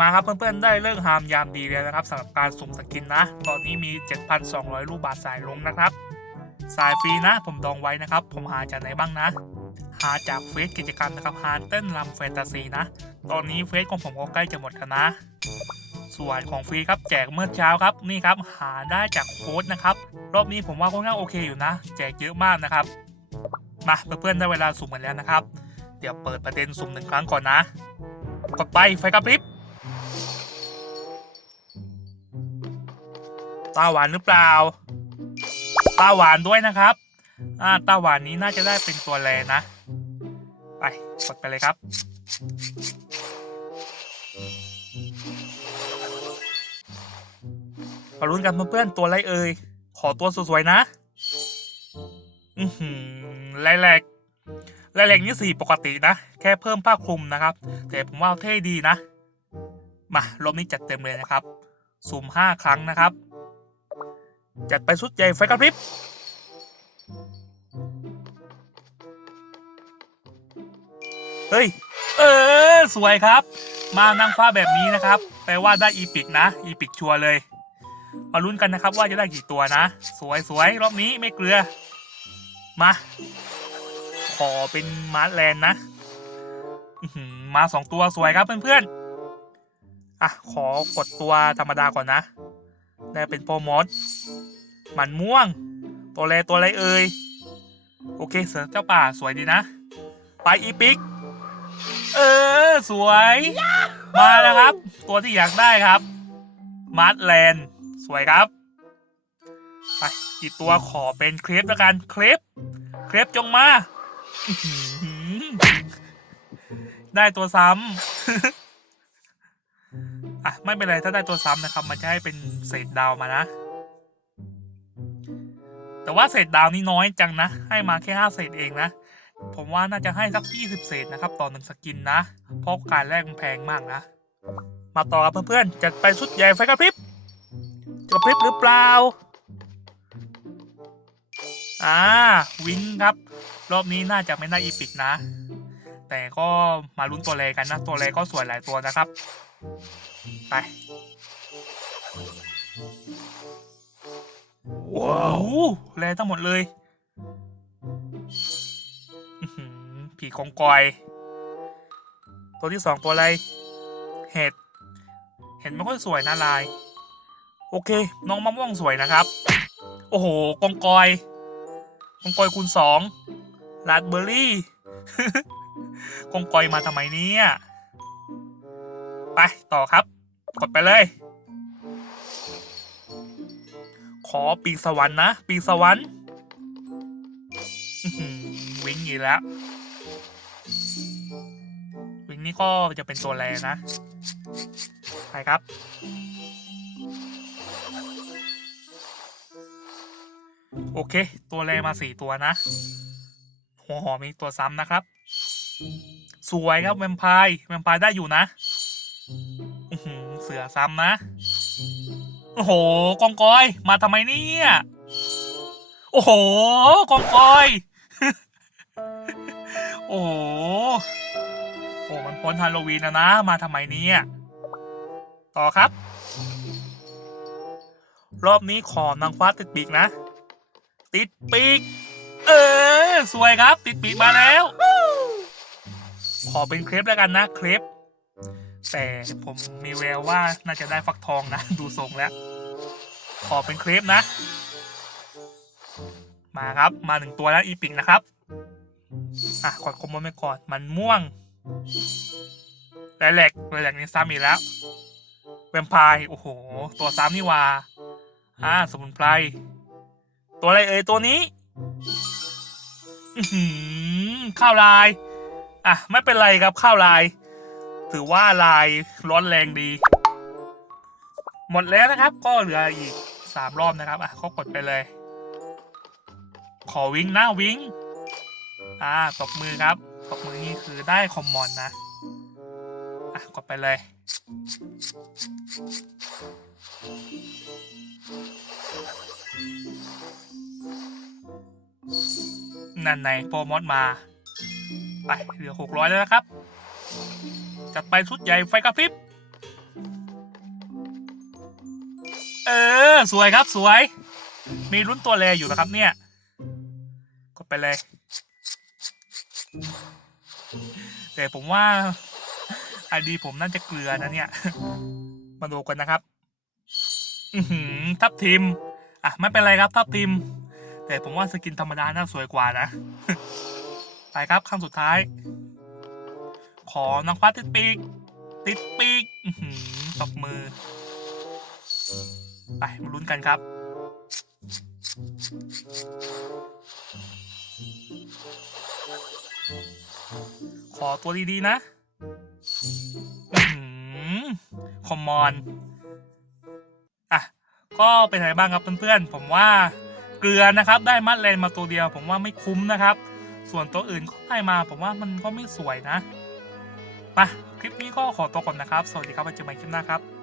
มาครับเพื่อนๆได้เรื่องหามยามดีแล้วนะครับสำหรับการสุ่มสกินนะ ตอนนี้มี 7,200 ลูกบาทสายลงนะครับ สายฟรีนะ ผมดองไว้นะครับ ผมหาจากไหนบ้างนะ หาจากเฟซกิจกรรมนะครับฮานเต้นลำแฟนตาซีนะ ตอนนี้เฟซของผมก็ใกล้จะหมดแล้วนะ ส่วนของฟรีครับแจกเมื่อเช้าครับนี่ครับหาได้จากโค้ดนะครับ รอบนี้ผมว่าค่อนข้างโอเคอยู่นะ แจกเยอะมากนะครับ มาเพื่อนๆได้เวลาสุ่มกันแล้วนะครับ เดี๋ยวเปิดประเด็นสุ่มหนึ่งครั้งก่อนนะ กดไปไฟกระพริบตาหวานหรือเปล่า ตาหวานด้วยนะครับ อ่าตาหวานนี้น่าจะได้เป็นตัวแรนะ ไปกดไปเลยครับ มาลุ้นกันเพื่อนๆตัวไรเอ่ย ขอตัวสวยๆนะ อือหือแรกๆ แรกๆนี่สีปกตินะ แค่เพิ่มผ้าคลุมนะครับ แต่ผมว่าเท่ดีนะ มารอบนี้จัดเต็มเลยนะครับสุ่มห้าครั้งนะครับ จัดไปชุดใหญ่ไฟกระพริบเฮ้ย เออ สวยครับ มานางฟ้าแบบนี้นะครับ แปลว่าได้อีพิกนะ อีพิกชัวร์เลย มาลุ้นกันนะครับว่าจะได้กี่ตัวนะ สวยสวยรอบนี้ไม่เกลือ มา ขอเป็นมาร์แลนนะมาสองตัวสวยครับเพื่อนๆ อะ ขอกดตัวธรรมดาก่อนนะ ได้เป็นโปรโมทหมันม่วง ตัวอะไรตัวอะไรเอ่ย โอเค เสือเจ้าป่าสวยดีนะ ไปอีพิก เออ สวย มาแล้วครับ ตัวที่อยากได้ครับ มาร์ทแลนด์ สวยครับ ไปอีกตัวขอเป็นเครปแล้วกัน เครป เครปจงมา ได้ตัวซ้ำ อะ ไม่เป็นไร ถ้าได้ตัวซ้ำนะครับ มันจะให้เป็นเศษดาวมานะ แต่ว่าเศษดาวนี่น้อยจังนะ ให้มาแค่ห้าเศษเองนะ ผมว่าน่าจะให้สักยี่สิบเศษนะครับ ต่อหนึ่งสกินนะ เพราะการแลกมันแพงมากนะ มาต่อกับเพื่อนๆ จัดไปชุดใหญ่ไฟกระพริบ กระพริบหรือเปล่า อ่า วิงครับ รอบนี้น่าจะไม่ได้อีพิกนะ แต่ก็มาลุ้นตัวแรกันนะ ตัวแรก็สวยหลายตัวนะครับ ไป ว้าวแรทั้งหมดเลยผีกองกอย ตัวที่สองตัวอะไร เห็ด เห็นไม่ค่อยสวยนะลาย โอเค น้องมะม่วงสวยนะครับ โอ้โหกองกอยกองกอยคูณสอง ลาดเบอร์รี่กงกอยมาทำไมเนี่ยไปต่อครับ กดไปเลย ขอปีกสวรรค์นะ ปีกสวรรค์วิ่งอีกแล้ว วิ่งนี่ก็จะเป็นตัวแรนะไปครับ โอเค ตัวแรมาสี่ตัวนะ หัวหอมมีตัวซ้ำนะครับ สวยครับแวมไพร์แวมไพร์ได้อยู่นะเสือซ้ำนะ โอ้โหกองกอย มาทำไมเนี่ย โอ้โหกองกอย โอ้โหโอ้มันพ้นฮาโลวีนแล้วนะ มาทำไมเนี่ย ต่อครับ รอบนี้ขอนางฟ้าติดปีกนะ ติดปีก เออ สวยครับ ติดปีกมาแล้ว ขอเป็นเครปแล้วกันนะเครปแต่ผมมีแววว่าน่าจะได้ฟักทองนะ ดูทรงแล้ว ขอเป็นเครปนะ มาครับมาหนึ่งตัวแล้วอีปิกนะครับ อะกดคอมโบไม่กอดมันม่วงแหลกแหลกแหลกนี่ซ้ำอีกแล้วแวมไพร์โอ้โห ตัวซ้ำนี่ว่าอ่าสมุนไพรตัวอะไรเอ่ยตัวนี้ ข้าวลาย อะ ไม่เป็นไรครับข้าวลาย ถือว่าลายร้อนแรงดี หมดแล้วนะครับ ก็เหลืออีกสามรอบนะครับ อะก็กดไปเลย ขอวิงนะวิงอ่าตบมือครับตบมือนี่คือได้คอมมอนนะอะกดไปเลย นั่นไหนโปรโมทมา ไปเหลือหกร้อยแล้วนะครับ จัดไปชุดใหญ่ไฟกระพริบ เออ สวยครับสวย มีรุ่นตัวแรอยู่นะครับเนี่ย กดไปเลย แต่ผมว่าไอดีผมน่าจะเกลือนะเนี่ย มาดูกันนะครับอืทับทิม อะ ไม่เป็นไรครับ ทับทิม แต่ผมว่าสกินธรรมดาน่าสวยกว่านะ ไปครับครั้งสุดท้าย ขอนางฟ้าติดปีก ติดปีกตบมือ ไปมาลุ้นกันครับขอตัวดีๆนะคอมมอน อะ ก็เป็นไงบ้างครับเพื่อนๆ ผมว่า เกลือนะครับ ได้มัดเลนมาตัวเดียว ผมว่าไม่คุ้มนะครับ ส่วนตัวอื่นก็ได้มา ผมว่ามันก็ไม่สวยนะไปคลิปนี้ก็ขอตัวก่อนนะครับ สวัสดีครับไว้เจอกันใหม่คลิปหน้าครับ